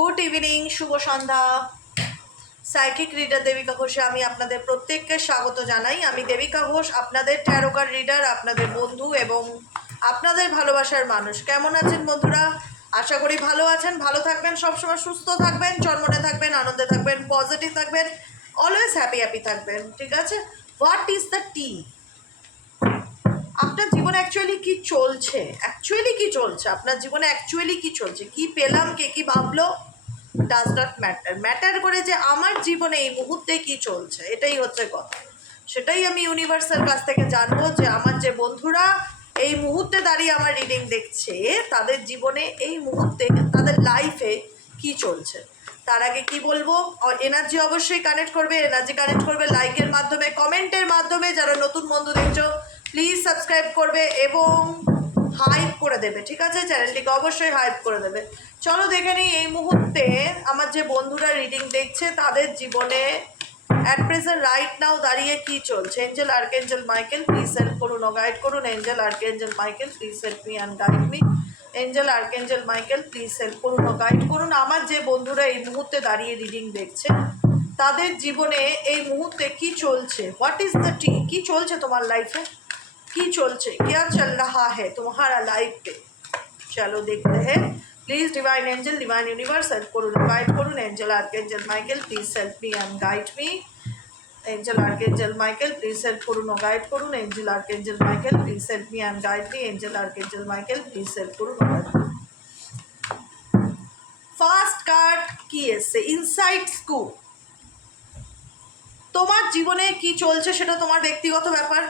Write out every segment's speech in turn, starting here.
Good evening, শুভ সন্ধ্যা। Psychic reader Devika ঘোষে আমি আপনাদের প্রত্যেককে স্বাগত জানাই। আমি দেবিকা ঘোষ, আপনাদের ট্যারোকার রিডার, আপনাদের বন্ধু এবং আপনাদের ভালোবাসার মানুষ। কেমন আছেন বন্ধুরা? আশা করি ভালো আছেন, ভালো থাকবেন, সবসময় সুস্থ থাকবেন, চনমনে থাকবেন, আনন্দে থাকবেন, পজিটিভ থাকবেন, অলওয়েজ হ্যাপি থাকবেন। ঠিক আছে? হোয়াট ইজ দ্য টি? আপনার জীবনে অ্যাকচুয়ালি কি চলছে? আপনার জীবনে অ্যাকচুয়ালি কি চলছে? কি পেলাম, কে কি ভাবলো, ডাজ নট ম্যাটার। ম্যাটার করে যে আমার জীবনে এই মুহূর্তে কি চলছে, এটাই হচ্ছে কথা। সেটাই আমি ইউনিভার্সের কাছ থেকে জানবো যে আমার যে বন্ধুরা এই মুহূর্তে দাঁড়িয়ে আমার রিডিং দেখছে, তাদের জীবনে এই মুহূর্তে তাদের লাইফে কি চলছে। তার আগে কি বলবো, এনার্জি অবশ্যই কানেক্ট করবে, লাইকের মাধ্যমে, কমেন্টের মাধ্যমে। যারা নতুন বন্ধু দেখছো প্লিজ সাবস্ক্রাইব করবে এবং হাইপ করে দেবে। ঠিক আছে? চ্যানেলটিকে অবশ্যই হাইপ করে দেবে। চলো দেখে নিই এই মুহূর্তে আমার যে বন্ধুরা রিডিং দেখছে তাদের জীবনে অ্যাট প্রেজেন্ট রাইট নাও দাঁড়িয়ে কি চলছে। Angel archangel Michael please help করুন ও গাইড করুন। Angel archangel Michael please help me and guide me. Angel archangel Michael please help করুন ও গাইড করুন। আমার যে বন্ধুরা এই মুহূর্তে দাঁড়িয়ে রিডিং দেখছে তাদের জীবনে এই মুহূর্তে কি চলছে। হোয়াট ইজ দ্য টি? কি চলছে তোমার লাইফে? কি চলছে? क्या चल रहा है तुम्हारा लाइफ पे? चलो देखते हैं। Please divine angel, divine universe help করুন, গাইড করুন। Angel archangel Michael please help me and guide me. Angel archangel Michael please help করুন ও গাইড করুন। Angel archangel Michael please help me and guide me. Angel archangel Michael please help করুন ও guide করুন। First card কি এসেছে? Inside scoop. তোমার জীবনে কি চলছে সেটা তোমার ব্যক্তিগত ব্যাপার,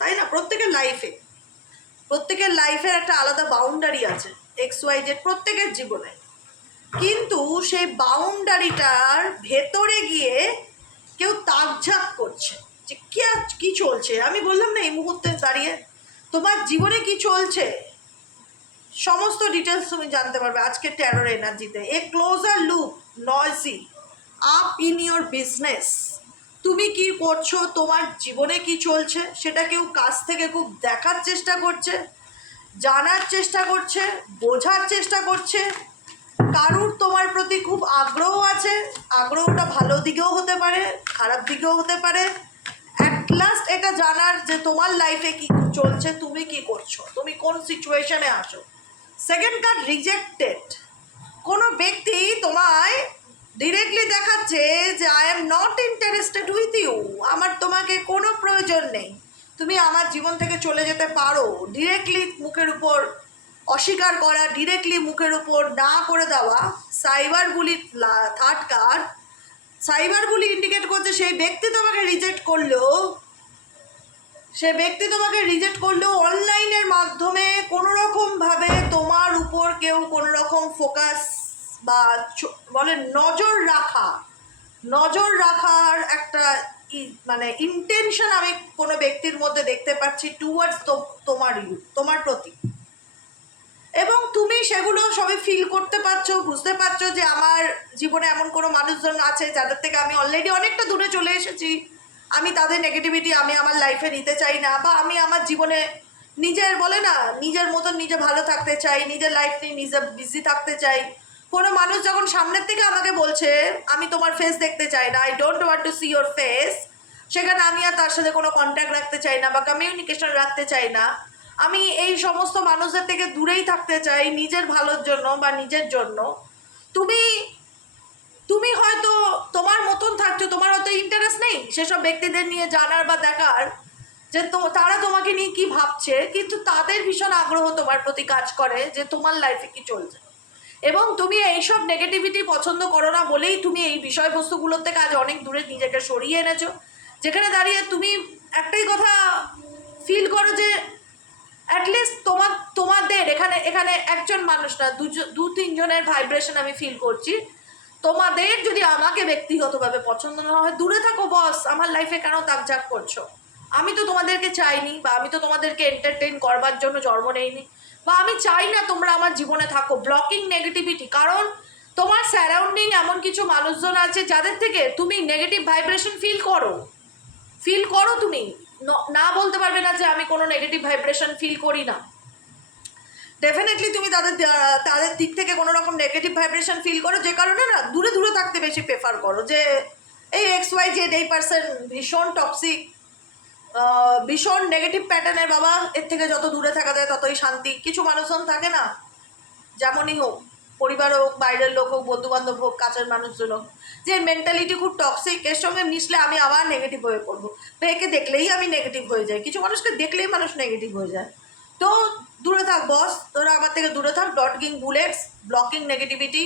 তাই না? প্রত্যেকের লাইফের একটা আলাদা বাউন্ডারি আছে, XYZ প্রত্যেকের জীবনে। কিন্তু সেই বাউন্ডারিটার ভেতরে গিয়ে কেউ তাকঝাক করছে যে কি চলছে। আমি বললাম না এই মুহূর্তে দাঁড়িয়ে তোমার জীবনে কি চলছে সমস্ত ডিটেলস তুমি জানতে পারবে আজকে ট্যারোর এনার্জিতে। A closer look noisy up in your business. তুমি কি করছো, তোমার জীবনে কি চলছে সেটা কেউ কাছ থেকে খুব দেখার চেষ্টা করছে, জানার চেষ্টা করছে, বোঝার চেষ্টা করছে। কারুর তোমার প্রতি খুব আগ্রহ আছে, আগ্রহটা ভালো দিকেও হতে পারে, খারাপ দিকেও হতে পারে। অ্যাট লাস্ট এটা জানার যে তোমার লাইফে কি চলছে, তুমি কি করছো, তুমি কোন সিচুয়েশনে আছো। Second card rejected. কোনো ব্যক্তি তোমায় ডিরেক্টলি দেখাচ্ছে যে I am not interested with you, আমার তোমাকে কোনো প্রয়োজন নেই, তুমি আমার জীবন থেকে চলে যেতে পারো। ডিরেক্টলি মুখের উপর অস্বীকার করা, ডিরেক্টলি মুখের উপর না করে দেওয়া। সাইবার বুলি থার্ড কার্ড, সাইবার বুলি ইন্ডিকেট করছে সেই ব্যক্তি তোমাকে রিজেক্ট করলেও অনলাইনের মাধ্যমে কোনো রকমভাবে তোমার উপর কেউ কোনো রকম ফোকাস বা বলে নজর রাখার একটা মানে ইন্টেনশন আমি কোনো ব্যক্তির মধ্যে দেখতে পাচ্ছি টুয়ার্ডস তোমার প্রতি। এবং তুমি সেগুলো সবই ফিল করতে পারছো, বুঝতে পারছো যে আমার জীবনে এমন কোনো মানুষজন আছে যাদের থেকে আমি অলরেডি অনেকটা দূরে চলে এসেছি। আমি তাদের নেগেটিভিটি আমি আমার লাইফে নিতে চাই না, বা আমি আমার জীবনে নিজের মতন নিজে ভালো থাকতে চাই, নিজের লাইফ নিয়ে নিজে বিজি থাকতে চাই। কোনো মানুষ যখন সামনের থেকে আমাকে বলছে আমি তোমার ফেস দেখতে চাই না, I don't want to see your face, সেখানে আমি আর তার সাথে কোনো কন্ট্যাক্ট রাখতে চাই না বা কমিউনিকেশন রাখতে চাই না। আমি এই সমস্ত মানুষদের থেকে দূরেই থাকতে চাই নিজের ভালোর জন্য বা নিজের জন্য। তুমি হয়তো তোমার মতন থাকছো, তোমার হয়তো ইন্টারেস্ট নেই সেসব ব্যক্তিদের নিয়ে জানার বা দেখার যে তারা তোমাকে নিয়ে কি ভাবছে, কিন্তু তাদের ভীষণ আগ্রহ তোমার প্রতি কাজ করে যে তোমার লাইফে কি চলছে। এবং তুমি এইসব নেগেটিভিটি পছন্দ করো না বলেই তুমি এই বিষয়বস্তুগুলোর থেকে আজ অনেক দূরে নিজেকে সরিয়ে এনেছো, যেখানে দাঁড়িয়ে তুমি একটাই কথা ফিল করো যে অ্যাটলিস্ট তোমাদের এখানে একজন মানুষ না, দু তিনজনের ভাইব্রেশন আমি ফিল করছি। তোমাদের যদি আমাকে ব্যক্তিগতভাবে পছন্দ না হয়, দূরে থাকো বস, আমার লাইফে কেন তাকঝাক করছো। আমি তো তোমাদেরকে চাইনি, বা আমি তো তোমাদেরকে এন্টারটেইন করবার জন্য জন্ম নেইনি, বা আমি চাই না তোমরা আমার জীবনে থাকো। ব্লকিং নেগেটিভিটি, কারণ তোমার সারাউন্ডিং এমন কিছু মানুষজন আছে যাদের থেকে তুমি নেগেটিভ ভাইব্রেশন ফিল করো। তুমি না বলতে পারবে না যে আমি কোনো নেগেটিভ ভাইব্রেশন ফিল করি না। ডেফিনেটলি তুমি তাদের দিক থেকে কোনো রকম নেগেটিভ ভাইব্রেশন ফিল করো, যে কারণে না দূরে দূরে থাকতে বেশি প্রেফার করো, যে এই XYZ এই পার্সন ভীষণ টক্সিক, ভীষণ নেগেটিভ প্যাটার্নের, বাবা এর থেকে যত দূরে থাকা যায় ততই শান্তি। কিছু মানুষজন থাকে না, যেমনই হোক, পরিবার হোক, বাইরের লোক হোক, বন্ধুবান্ধব হোক, কাছের মানুষজন হোক, যে মেন্টালিটি খুব টক্সিক, এর সঙ্গে মিশলে আমি আবার নেগেটিভ হয়ে পড়বো, বা একে দেখলেই আমি নেগেটিভ হয়ে যাই। কিছু মানুষকে দেখলেই মানুষ নেগেটিভ হয়ে যায়। তো দূরে থাক বস, তোরা আমার থেকে দূরে থাক। Dodging bullets, blocking negativity,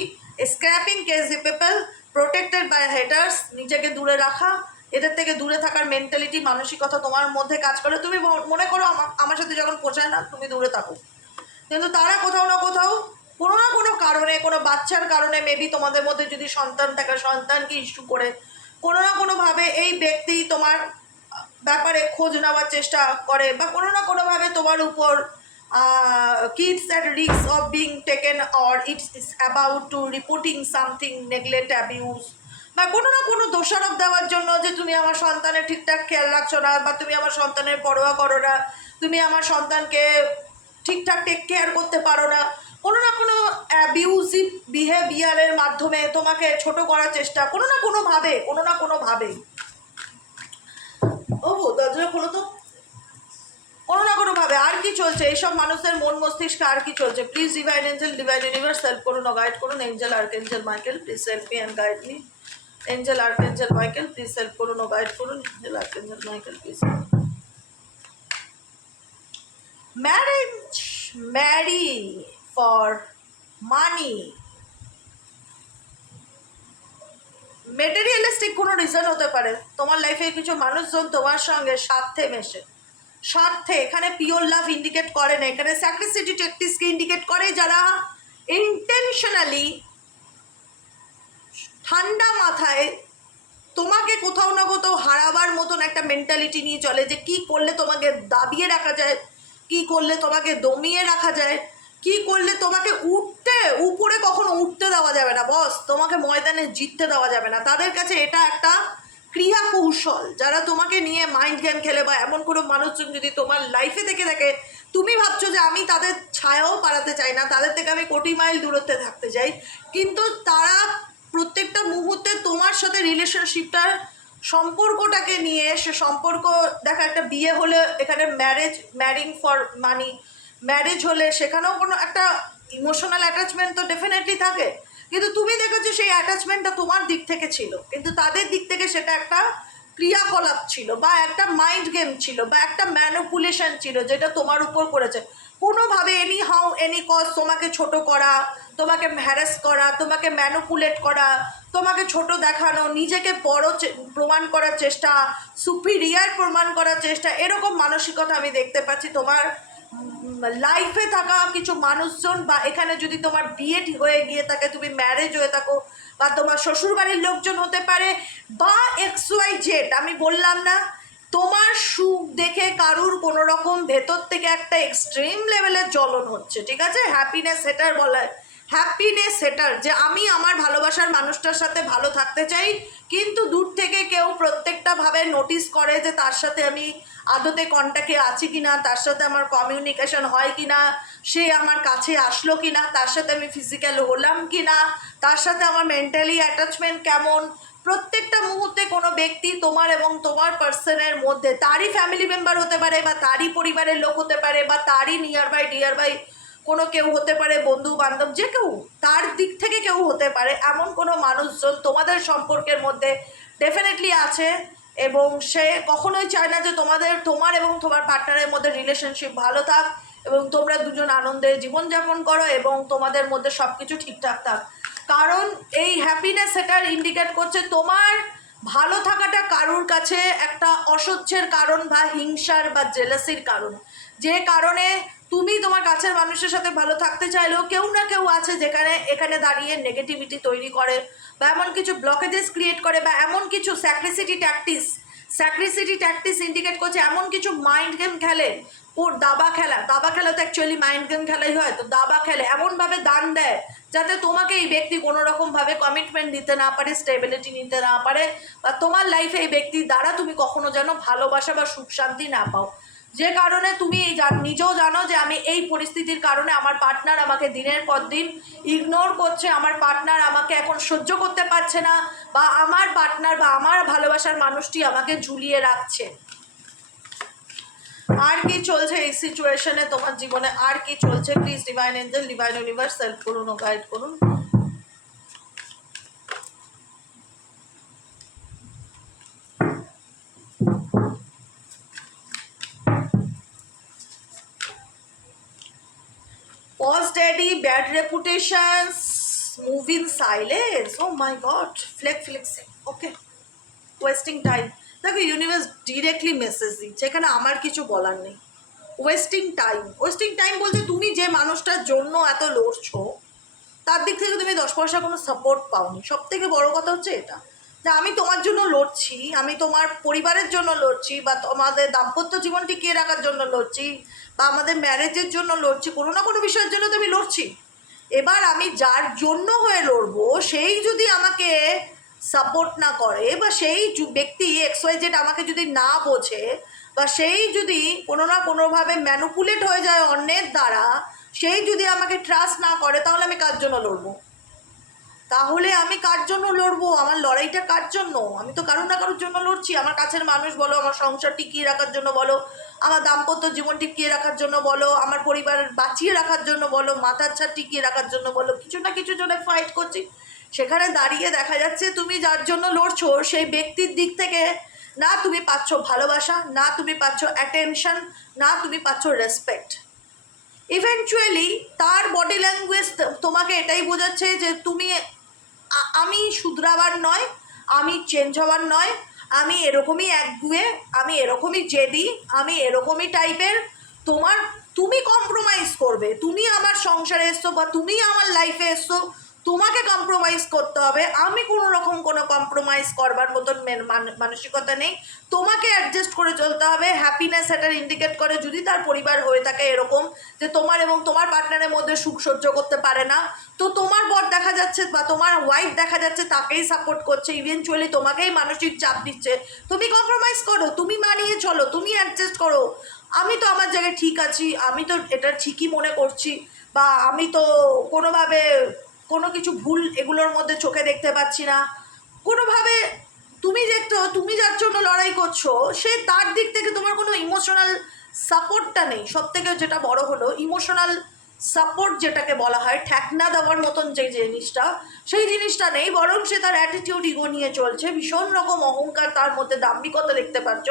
scrapping cagey people, protected by haters, নিজেকে দূরে রাখা, এদের থেকে দূরে থাকার মেন্টালিটি, মানসিকতা তোমার মধ্যে কাজ করে। তুমি মনে করো আমার সাথে যখন পোষায় না তুমি দূরে থাকো, কিন্তু তারা কোথাও না কোথাও কোনো না কোনো কারণে, কোনো বাচ্চার কারণে, মেবি তোমাদের মধ্যে যদি সন্তান থাকে সন্তানকে ইস্যু করে কোনো না কোনোভাবে এই ব্যক্তি তোমার ব্যাপারে খোঁজ নেওয়ার চেষ্টা করে, বা কোনো না কোনোভাবে তোমার উপর kids at risk of being taken, or it's is about to reporting something neglect abuse, বা কোনো না কোনো দোষারোপ দেওয়ার জন্য যে তুমি আমার সন্তানের ঠিকঠাক খেয়াল রাখছো না, বা তুমি আমার সন্তানের পরোয়া করো না, তুমি আমার সন্তানকে ঠিকঠাক টেক কেয়ার করতে পারো না, কোনো না কোনো অ্যাবিউজিভ বিহেভিয়ারের মাধ্যমে তোমাকে ছোট করার চেষ্টা, কোনো না কোনোভাবে। ও দরজা খোলো তো। কোনো না কোনোভাবে আর কি চলছে এইসব মানুষদের মন মস্তিষ্কে, আর কি চলছে? Please divine angel, divine universe help করুন, গাইড করুন। Angel archangel Michael please help me and guide me. Angel archangel Michael please help করুন ও গাইড করুন। Angel archangel Michael please. Marry for money, materialistic কোনো রিজন হতে পারে। তোমার লাইফে কিছু মানুষজন তোমার সঙ্গে স্বার্থে মেশে, স্বার্থে, এখানে পিওর লাভ ইন্ডিকেট করে না, এখানে স্যাক্রিসিটি টেকটিক্সকে ইন্ডিকেট করে, যারা ইন্টেনশনালি ঠান্ডা মাথায় তোমাকে কোথাও না কোথাও হারাবার মতন একটা মেন্টালিটি নিয়ে চলে, যে কি করলে তোমাকে দাবিয়ে রাখা যায়, কি করলে তোমাকে দমিয়ে রাখা যায়, কি করলে তোমাকে উপরে কখনো উঠতে দেওয়া যাবে না বস, তোমাকে ময়দানে জিততে দেওয়া যাবে না। তাদের কাছে এটা একটা ক্রিয়া কৌশল, যারা তোমাকে নিয়ে মাইন্ড গেম খেলে, বা এমন কোনো মানুষজন যদি তোমার লাইফে থেকে থাকে, তুমি ভাবছো যে আমি তাদের ছায়াও পালাতে চাই না, তাদের থেকে আমি কোটি মাইল দূরত্বে থাকতে চাই, কিন্তু তারা প্রত্যেকটা মুহূর্তে তোমার সাথে রিলেশনশিপটার সম্পর্কটাকে নিয়ে, সে সম্পর্ক দেখা, একটা বিয়ে হলে এখানে ম্যারিং ফর মানি, ম্যারেজ হলে সেখানেও কোনো একটা ইমোশনাল অ্যাটাচমেন্ট তো ডেফিনেটলি থাকে, কিন্তু তুমি দেখেছো সেই অ্যাটাচমেন্টটা তোমার দিক থেকে ছিল, কিন্তু তাদের দিক থেকে সেটা একটা ক্রিয়াকলাপ ছিল, বা একটা মাইন্ড গেম ছিল, বা একটা ম্যানিপুলেশন ছিল, যেটা তোমার উপর করেছে কোনোভাবে, এনি হাউ এনি কজ, তোমাকে ছোট করা, তোমাকে হ্যারাস করা, তোমাকে ম্যানিপুলেট করা, তোমাকে ছোট দেখানো, নিজেকে বড় প্রমাণ করার চেষ্টা, সুপিরিয়ার প্রমাণ করার চেষ্টা, এরকম মানসিকতা আমি দেখতে পাচ্ছি তোমার লাইফে থাকা কিছু মানুষজন। বা এখানে যদি তোমার বিয়ে হয়ে গিয়ে থাকে, তুমি ম্যারেজ হয়ে থাকো, বা তোমার শ্বশুরবাড়ির লোকজন হতে পারে, বা XYZ, আমি বললাম না, তোমার সুখ দেখে কারুর কোনো রকম ভেতর থেকে একটা এক্সট্রিম লেভেলের জ্বলন হচ্ছে, ঠিক আছে? হ্যাপিনেস সেটার বলা হয়, হ্যাপিনেস সেটার, যে আমি আমার ভালোবাসার মানুষটার সাথে ভালো থাকতে চাই, কিন্তু দূর থেকে কেউ প্রত্যেকটা ভাবে নোটিস করে যে তার সাথে আমি আদতে কন্ট্যাক্টে আছি কি না, তার সাথে আমার কমিউনিকেশন হয় কি না, সে আমার কাছে আসলো কি না, তার সাথে আমি ফিজিক্যাল হলাম কি না, তার সাথে আমার মেন্টালি অ্যাটাচমেন্ট কেমন। প্রত্যেকটা মুহূর্তে কোনো ব্যক্তি তোমার এবং তোমার পার্সনের মধ্যে, তারই ফ্যামিলি মেম্বার হতে পারে, বা তারই পরিবারের লোক হতে পারে, বা তারই নিয়ার বাই কোনো কেউ হতে পারে, বন্ধু বান্ধব, যে কেউ, তার দিক থেকে কেউ হতে পারে, এমন কোনো মানুষজন তোমাদের সম্পর্কের মধ্যে ডেফিনেটলি আছে, এবং সে কখনোই চায় না যে তোমার এবং তোমার পার্টনারের মধ্যে রিলেশনশিপ ভালো থাক, এবং তোমরা দুজন আনন্দে জীবনযাপন করো, এবং তোমাদের মধ্যে সব কিছু ঠিকঠাক থাক। কারণ এই হ্যাপিনেস সেটার ইন্ডিকেট করছে তোমার ভালো থাকাটা কারুর কাছে একটা অসহ্যের কারণ, বা হিংসার বা জেলাসির কারণ, যে কারণে তুমি তোমার কাছের মানুষের সাথে ভালো থাকতে চাইলেও কেউ না কেউ আছে এখানে দাঁড়িয়ে নেগেটিভিটি তৈরি করে, বা এমন কিছু ব্লকেজেস ক্রিয়েট করে, বা এমন কিছু স্যাক্রিসিটি ট্যাকটিস ইন্ডিকেট করছে, এমন কিছু মাইন্ড গেম খেলে। ওর দাবা খেলা তো অ্যাকচুয়ালি মাইন্ড গেম খেলাই হয়, তো দাবা খেলে এমনভাবে দান দেয় যাতে তোমাকে এই ব্যক্তি কোনো রকমভাবে কমিটমেন্ট দিতে না পারে, স্টেবিলিটি নিতে না পারে, বা তোমার লাইফে এই ব্যক্তির দ্বারা তুমি কখনো যেন ভালোবাসা বা সুখ শান্তি না পাও। যে কারণে তুমি নিজেও জানো যে আমি এই পরিস্থিতির কারণে আমার পার্টনার আমাকে দিনের পর দিন ইগনোর করছে, আমার পার্টনার আমাকে এখন সহ্য করতে পারছে না, বা আমার পার্টনার বা আমার ভালোবাসার মানুষটি আমাকে ঝুলিয়ে রাখছে। আর কি চলছে এই সিচুয়েশনে তোমার জীবনে, আর কি চলছে? Please divine angel, divine universe help করুন ও গাইড করুন। Pause daddy, bad reputations, move in silence. Oh my god, flexing. Okay, wasting time. দেখো ইউনিভার্স ডিরেক্টলি মেসেজ দিচ্ছে, এখানে আমার কিছু বলার নেই। ওয়েস্টিং টাইম বলতে তুমি যে মানুষটার জন্য এত লড়ছো তার দিক থেকে তুমি 10 পয়সা কোনো সাপোর্ট পাওনি। সব থেকে বড় কথা হচ্ছে এটা যে আমি তোমার জন্য লড়ছি, আমি তোমার পরিবারের জন্য লড়ছি, বা তোমাদের দাম্পত্য জীবন টিকিয়ে রাখার জন্য লড়ছি, বা আমাদের ম্যারেজের জন্য লড়ছি, কোনো না কোনো বিষয়ের জন্য তো আমি লড়ছি। এবার আমি যার জন্য হয়ে লড়বো সেই যদি আমাকে সাপোর্ট না করে, বা সেই ব্যক্তি XYZ আমাকে যদি না বোঝে, বা সেই যদি কোনো না কোনোভাবে ম্যানুপুলেট হয়ে যায় অন্যের দ্বারা, সেই যদি আমাকে ট্রাস্ট না করে, তাহলে আমি কার জন্য লড়বো? আমার লড়াইটা কার জন্য? আমি তো কারো না কারোর জন্য লড়ছি। আমার কাছের মানুষ বলো, আমার সংসার টিকিয়ে রাখার জন্য বলো, আমার দাম্পত্য জীবন টিকিয়ে রাখার জন্য বলো, আমার পরিবার বাঁচিয়ে রাখার জন্য বলো, মাথার ছাদ টিকিয়ে রাখার জন্য বলো, কিছু না কিছু জন্য ফাইট করছি। সেখানে দাঁড়িয়ে দেখা যাচ্ছে তুমি যার জন্য লড়ছো সেই ব্যক্তির দিক থেকে না তুমি পাচ্ছ ভালোবাসা, না তুমি পাচ্ছ অ্যাটেনশন, না তুমি পাচ্ছ রেসপেক্ট। ইভেনচুয়ালি তার বডি ল্যাঙ্গুয়েজ তোমাকে এটাই বোঝাচ্ছে যে তুমি, আমি শুধরাবার নয়, আমি চেঞ্জ হওয়ার নয়, আমি এরকমই একগুয়ে, আমি এরকমই জেদি, আমি এরকমই টাইপের। তুমি কম্প্রোমাইজ করবে, তুমি আমার সংসারে এসছো বা তুমি আমার লাইফে এসছো, তোমাকে কম্প্রোমাইজ করতে হবে। আমি কোনো রকম কোনো কম্প্রোমাইজ করবার মতন মানসিকতা নেই। তোমাকে অ্যাডজাস্ট করে চলতে হবে। হ্যাপিনেস এটার ইন্ডিকেট করে যদি তার পরিবার হয়ে থাকে এরকম যে তোমার এবং তোমার পার্টনারের মধ্যে সুখ সহ্য করতে পারে না, তো তোমার বর দেখা যাচ্ছে বা তোমার ওয়াইফ দেখা যাচ্ছে তাকেই সাপোর্ট করছে, ইভেনচুয়ালি তোমাকেই মানসিক চাপ দিচ্ছে। তুমি কম্প্রোমাইজ করো, তুমি মানিয়ে চলো, তুমি অ্যাডজাস্ট করো। আমি তো আমার জায়গায় ঠিক আছি, আমি তো এটা ঠিকই মনে করছি, বা আমি তো কোনোভাবে কোনো কিছু ভুল এগুলোর মধ্যে চোখে দেখতে পাচ্ছি না কোনোভাবে। তুমি যার জন্য লড়াই করছো সে তার দিক থেকে তোমার কোনো ইমোশনাল সাপোর্টটা নেই। সব থেকে যেটা বড় হলো ইমোশনাল সাপোর্ট যেটাকে বলা হয়, ঠেকনা দেওয়ার মতন যে জিনিসটা, সেই জিনিসটা নেই। বরং সে তার অ্যাটিটিউড ইগো নিয়ে চলছে, ভীষণ রকম অহংকার, তার মধ্যে দাম্ভিকতা দেখতে পাচ্ছ।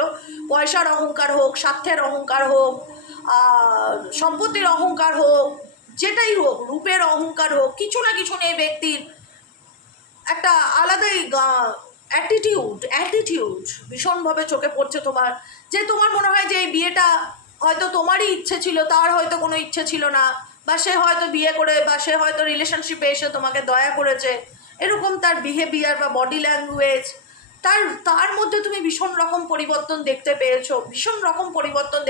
পয়সার অহংকার হোক, স্বার্থের অহংকার হোক, সম্পত্তির অহংকার হোক, যেটাই হোক, রূপের অহংকার হোক, কিছু না কিছু নেই ব্যক্তির একটা আলাদাই অ্যাটিটিউড ভীষণভাবে চোখে পড়ছে তোমার। যে তোমার মনে হয় যে এই বিয়েটা হয়তো তোমারই ইচ্ছে ছিল, তার হয়তো কোনো ইচ্ছে ছিল না, বা সে হয়তো বিয়ে করে, বা সে হয়তো রিলেশনশিপে এসে তোমাকে দয়া করেছে, এরকম তার বিহেভিয়ার বা বডি ল্যাঙ্গুয়েজ, তার মধ্যে তুমি ভীষণ রকম পরিবর্তন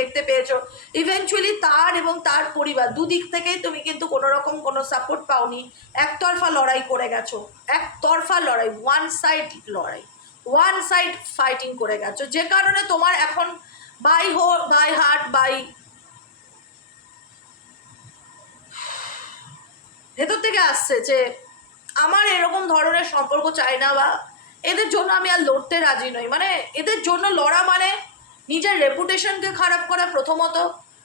দেখতে পেয়েছো। ইভেনচুয়ালি তার এবং তার পরিবার দুদিক থেকেই তুমি কিন্তু কোনো রকম কোনো সাপোর্ট পাওনি। একতরফা লড়াই করে গেছো, একতরফা লড়াই, ওয়ান সাইড ফাইটিং করে গেছো, যে কারণে তোমার এখন বাই হার্ট ভেতর থেকে আসছে যে আমার এরকম ধরনের সম্পর্ক চাই না, বা এদের জন্য আমি আর লড়তে রাজি নই। মানে এদের জন্য লড়া মানে নিজের রেপুটেশনকে খারাপ করা প্রথমত।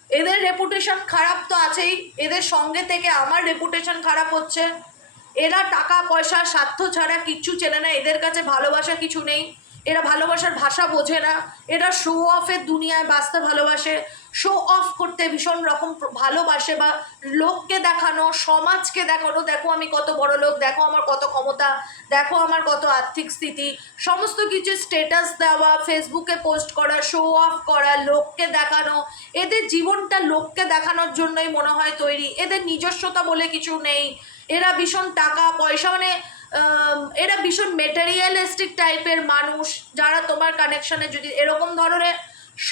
এদের রেপুটেশন খারাপ তো আছেই, এদের সঙ্গে থেকে আমার রেপুটেশন খারাপ হচ্ছে। এরা টাকা পয়সা স্বার্থ ছাড়া কিচ্ছু চেনে না, এদের কাছে ভালোবাসা কিছু নেই, এরা ভালোবাসার ভাষা বোঝে না, এরা শো অফের দুনিয়ায় বাঁচতে ভালোবাসে, শো অফ করতে ভীষণ রকম ভালোবাসে, বা লোককে দেখানো, সমাজকে দেখানো, দেখো আমি কত বড় লোক, দেখো আমার কত ক্ষমতা, দেখো আমার কত আর্থিক স্থিতি, সমস্ত কিছু স্ট্যাটাস দেওয়া, ফেসবুকে পোস্ট করা, শো অফ করা, লোককে দেখানো। এদের জীবনটা লোককে দেখানোর জন্যই মনে হয় তৈরি, এদের নিজস্বতা বলে কিছু নেই। এরা ভীষণ টাকা পয়সা, মানে এরা ভীষণ মেটেরিয়ালিস্টিক টাইপের মানুষ। যারা তোমার কানেকশানে যদি এরকম ধরনের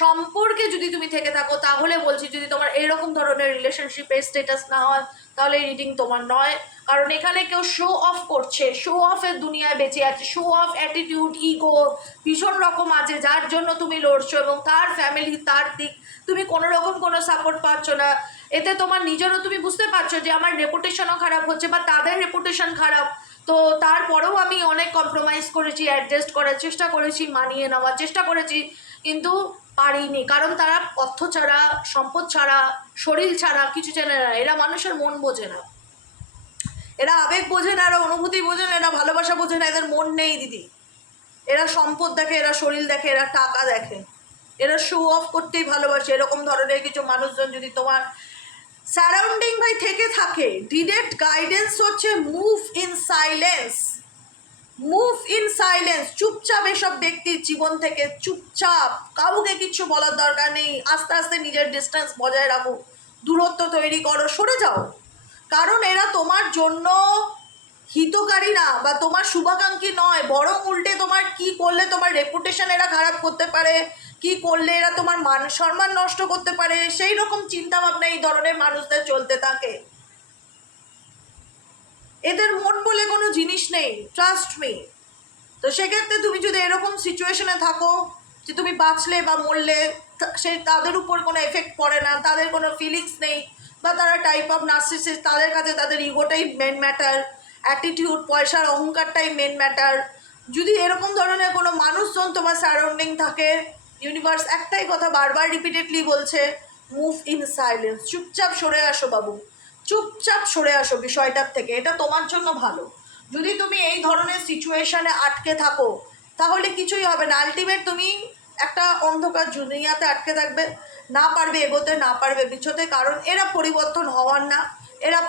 সম্পর্কে যদি তুমি থেকে থাকো, তাহলে বলছি যদি তোমার এরকম ধরনের রিলেশনশিপের স্ট্যাটাস না হয়, তাহলে এই রিডিং তোমার নয়। কারণ এখানে কেউ শো অফ করছে, শো অফের দুনিয়ায় বেঁচে আছে, শো অফ অ্যাটিটিউড ইগো ভীষণ রকম আছে, যার জন্য তুমি লড়ছো, এবং তার ফ্যামিলি, তার দিক, তুমি কোনো রকম কোনো সাপোর্ট পাচ্ছ না, এতে তোমার নিজেরও তুমি বুঝতে পারছো যে আমার রেপুটেশনও খারাপ হচ্ছে বা তাদের রেপুটেশন খারাপ। তো তারপরেও আমি অনেক কম্প্রোমাইজ করেছি, অ্যাডজাস্ট করার চেষ্টা করেছি, মানিয়ে নেওয়ার চেষ্টা করেছি, কিন্তু পারিনি। কারণ তারা অর্থ ছাড়া, সম্পদ ছাড়া, শরীর ছাড়া কিছু চেনে না। এরা মানুষের মন বোঝে না, এরা আবেগ বোঝে না, এরা অনুভূতি বোঝে না, এরা ভালোবাসা বোঝে না, এদের মন নেই দিদি। এরা সম্পদ দেখে, এরা শরীর দেখে, এরা টাকা দেখে, এরা শো অফ করতেই ভালোবাসে। এরকম ধরনের কিছু মানুষজন যদি তোমার সারাউন্ডিং ভাই থেকে থাকে, ডিরেক্ট গাইডেন্স হচ্ছে move in silence, move in silence. চুপচাপ এসব ব্যক্তির জীবন থেকে চুপচাপ, কাউকে কিছু বলার দরকার নেই, আস্তে আস্তে নিজের ডিস্টেন্স বজায় রাখো, দূরত্ব তৈরি করো, সরে যাও। কারণ এরা তোমার জন্য হিতকারী না বা তোমার শুভাকাঙ্ক্ষী নয়, বরং উল্টে তোমার কি করলে তোমার রেপুটেশন এরা খারাপ করতে পারে, কি করলে এরা তোমার মান সম্মান নষ্ট করতে পারে, সেই রকম চিন্তা ভাবনা এই ধরনের মানুষদের চলতে থাকে। এদের মন বলে কোনো জিনিস নেই, ট্রাস্ট মি। তো সেক্ষেত্রে তুমি যদি এরকম সিচুয়েশনে থাকো যে তুমি বাঁচলে বা মরলে সে তাদের উপর কোনো এফেক্ট পড়ে না, তাদের কোনো ফিলিংস নেই, বা তারা টাইপ অফ নার্সিসিস্ট, তাদের কাছে তাদের ইগোটাই মেন ম্যাটার, অ্যাটিটিউড, পয়সার অহংকারটাই মেন ম্যাটার, যদি এরকম ধরনের কোনো মানুষজন তোমার সারাউন্ডিং থাকে, ইউনিভার্স একটাই কথা বারবার রিপিটেডলি বলছে, মুভ ইন সাইলেন্স। চুপচাপ সরে আসো বাবু, চুপচাপ সরে আসো বিষয়টার থেকে, এটা তোমার জন্য ভালো। যদি তুমি এই ধরনের সিচুয়েশনে আটকে থাকো তাহলে কিছুই হবে না, আলটিমেট তুমি একটা অন্ধকার দুনিয়াতে আটকে থাকবে, না পারবে এগোতে, না পারবে পিছোতে। কারণ এরা পরিবর্তন হওয়ার না, এরা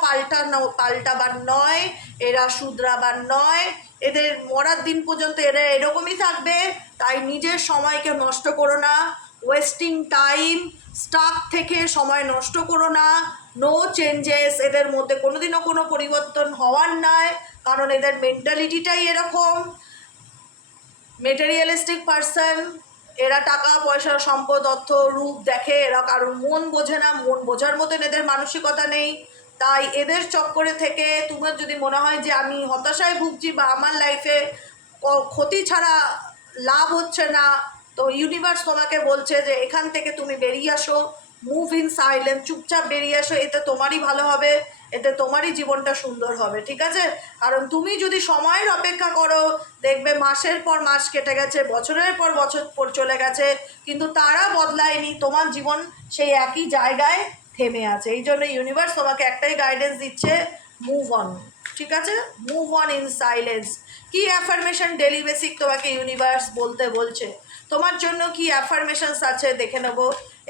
পাল্টাবার নয়, এরা শুধরাবার নয়, এদের মরার দিন পর্যন্ত এরা এরকমই থাকবে। তাই নিজের সময়কে নষ্ট করো না, ওয়েস্টিং টাইম, স্টাক থেকে সময় নষ্ট করো না। নো চেঞ্জেস, এদের মধ্যে কোনোদিনও কোনো পরিবর্তন হওয়ার নয়, কারণ এদের মেন্টালিটিটাই এরকম, মেটেরিয়ালিস্টিক পার্সন। এরা টাকা পয়সা, সম্পদ, অর্থ, রূপ দেখে, এরা কারোর মন বোঝে না, মন বোঝার মতন এদের মানসিকতা নেই। তাই এদের চক্করে থেকে তোমার যদি মনে হয় যে আমি হতাশায় ভুগছি বা আমার লাইফে ক্ষতি ছাড়া লাভ হচ্ছে না, তো ইউনিভার্স তোমাকে বলছে যে এখান থেকে তুমি বেরিয়ে আসো, মুভ ইন সাইলেন্স, চুপচাপ বেরিয়ে আসো, এতে তোমারই ভালো হবে, এতে তোমারই জীবনটা সুন্দর হবে, ঠিক আছে? কারণ তুমি যদি সময়ের অপেক্ষা করো, দেখবে মাসের পর মাস কেটে গেছে, বছরের পর বছর চলে গেছে, কিন্তু তারা বদলায়নি, তোমার জীবন সেই একই জায়গায় থেমে আছে। এই জন্য ইউনিভার্স তোমাকে একটাই গাইডেন্স দিচ্ছে, মুভ অন, ঠিক আছে? Move on in silence. কি অ্যাফার্মেশন ডেলি বেসিক তোমাকে ইউনিভার্স বলতে বলছে, তোমার জন্য কি অ্যাফার্মেশনস আছে দেখে নেবো।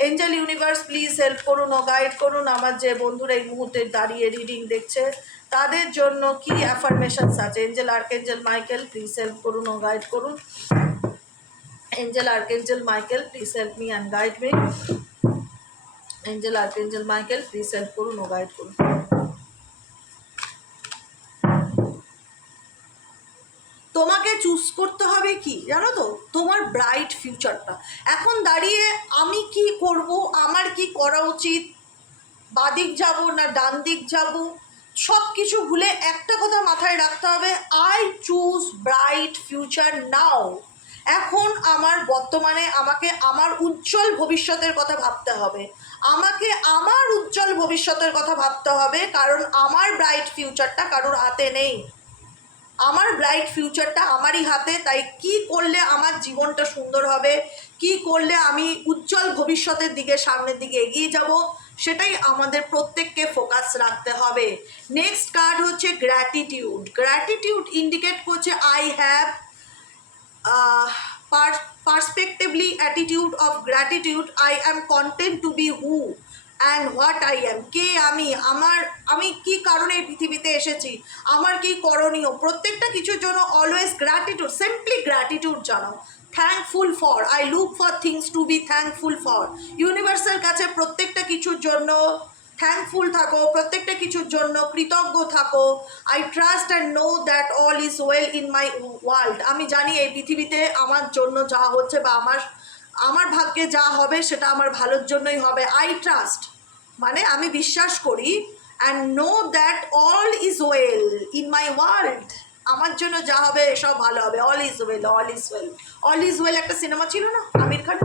এঞ্জেল ইউনিভার্স প্লিজ হেল্প করুন ও গাইড করুন আমার যে বন্ধুরা এই মুহূর্তে দাঁড়িয়ে রিডিং দেখছে, তাদের জন্য কি অ্যাফার্মেশনস আছে। Angel archangel Michael please help করুন ও গাইড করুন। Angel archangel Michael please help me and guide me. Angel archangel Michael please help করুন ও গাইড করুন। তোমাকে চুজ করতে হবে কি জানো তো, তোমার ব্রাইট ফিউচারটা। এখন দাঁড়িয়ে আমি কি করব, আমার কি করা উচিত, বাদিক যাব না ডান দিক যাব, সব কিছু ভুলে একটা কথা মাথায় রাখতে হবে, আই চুজ ব্রাইট ফিউচার নাও। এখন আমার বর্তমানে আমাকে আমার উজ্জ্বল ভবিষ্যতের কথা ভাবতে হবে, আমাকে আমার উজ্জ্বল ভবিষ্যতের কথা ভাবতে হবে, কারণ আমার ব্রাইট ফিউচারটা কারোর হাতে নেই, আমার ব্রাইট ফিউচারটা আমারই হাতে। তাই কি করলে আমার জীবনটা সুন্দর হবে, কি করলে আমি উজ্জ্বল ভবিষ্যতের দিকে, সামনের দিকে এগিয়ে যাব, সেটাই আমাদের প্রত্যেককে ফোকাস রাখতে হবে। নেক্সট কার্ড হচ্ছে গ্র্যাটিটিউড। গ্র্যাটিটিউড ইন্ডিকেট করছে I have perspectively attitude of gratitude. I am content to be who and what I am. কে আমি, আমি কি কারণে এই পৃথিবীতে এসেছি, আমার কি করণীয়, প্রত্যেকটা কিছুর জন্য অলওয়েজ গ্র্যাটিটিউড, সিম্পলি গ্র্যাটিটিউড জানাও। Thankful for, I look for things to B thankful for. ইউনিভার্সের কাছে প্রত্যেকটা কিছুর জন্য থ্যাঙ্কফুল থাকো, প্রত্যেকটা কিছুর জন্য কৃতজ্ঞ থাকো। I trust and know that all is well in my world. আমি জানি এই পৃথিবীতে আমার জন্য যা হচ্ছে বা আমার ভাগ্যে যা হবে সেটা আমার ভালোর জন্যই হবে। আই ট্রাস্ট মানে আমি বিশ্বাস করি, and know that all is well in my world, আমার জন্য যা হবে সব ভালো হবে। All is well, all is well, all is well একটা সিনেমা ছিল না আমির খান,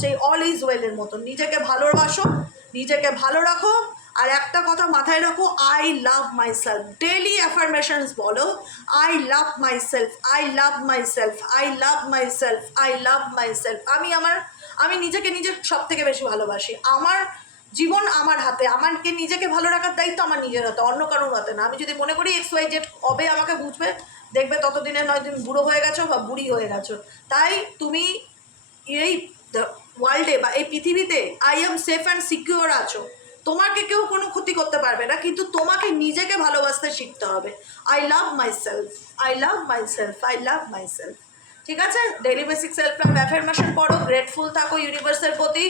সেই অল ইজ ওয়েলের মতো। নিজেকে ভালোবাসো, নিজেকে ভালো রাখো, আর একটা কথা মাথায় রাখো, I love myself. Daily affirmations বলো, I love myself, I love myself, I love myself, I love myself. আমি নিজেকে নিজের সব থেকে বেশি ভালোবাসি। আমার জীবন আমার হাতে, আমাকে নিজেকে ভালো রাখার দায়িত্ব আমার নিজের হাতে, অন্য কারোর হাতে না। আমি যদি মনে করি XYZ কবে আমাকে বুঝবে, দেখবে ততদিনে নয় তুমি বুড়ো হয়ে গেছো বা বুড়ি হয়ে গেছো। তাই তুমি এই ওয়ার্ল্ডে বা এই পৃথিবীতে I am safe and secure আছো। তোমাকে কেউ কোনো ক্ষতি করতে পারবে না, কিন্তু তোমাকে নিজেকে ভালোবাসতে শিখতে হবে। I love myself, I love myself, I love my self. ঠিক আছে? Daily basic self love affirmation পড়ো, গ্রেটফুল থাকো ইউনিভার্সের প্রতি,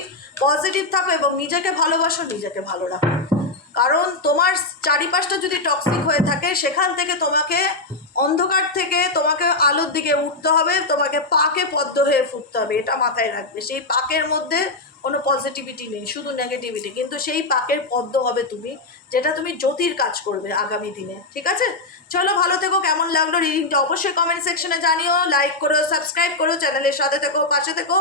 পজিটিভ থাকো এবং নিজেকে ভালোবাসো, নিজেকে ভালো রাখো। কারণ তোমার চারিপাশটা যদি টক্সিক হয়ে থাকে, সেখান থেকে তোমাকে অন্ধকার থেকে তোমাকে আলোর দিকে উঠতে হবে, তোমাকে পাকে পদ্ম হয়ে ফুটতে হবে, এটা মাথায় রাখবে। সেই পাকের মধ্যে কোনো পজিটিভিটি নেই, শুধু নেগেটিভিটি, কিন্তু সেই পাকের পদ্ম হবে তুমি, যেটা তুমি জ্যোতির কাজ করবে আগামী দিনে। ঠিক আছে? চলো, ভালো থেকো। কেমন লাগলো রিডিংটা অবশ্যই কমেন্ট সেকশনে জানিও, লাইক করো, সাবস্ক্রাইব করো, চ্যানেলের সাথে থেকো, পাশে থেকো।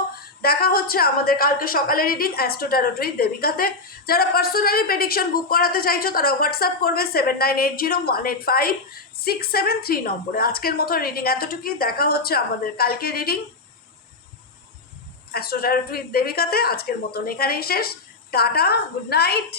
দেখা হচ্ছে আমাদের কালকে সকালে রিডিং অ্যাস্ট্রো ট্যারো ট্রি দেবিকাতে। যারা পার্সোনালি প্রেডিকশন বুক করাতে চাইছো তারা হোয়াটসঅ্যাপ করবে 7980185673 নম্বরে। আজকের মতো রিডিং এতটুকুই। দেখা হচ্ছে আমাদের কালকে রিডিং অ্যাস্ট্রো ট্যারো ট্রি দেবিকাতে। আজকের মতন এখানেই শেষ। Tata, good night.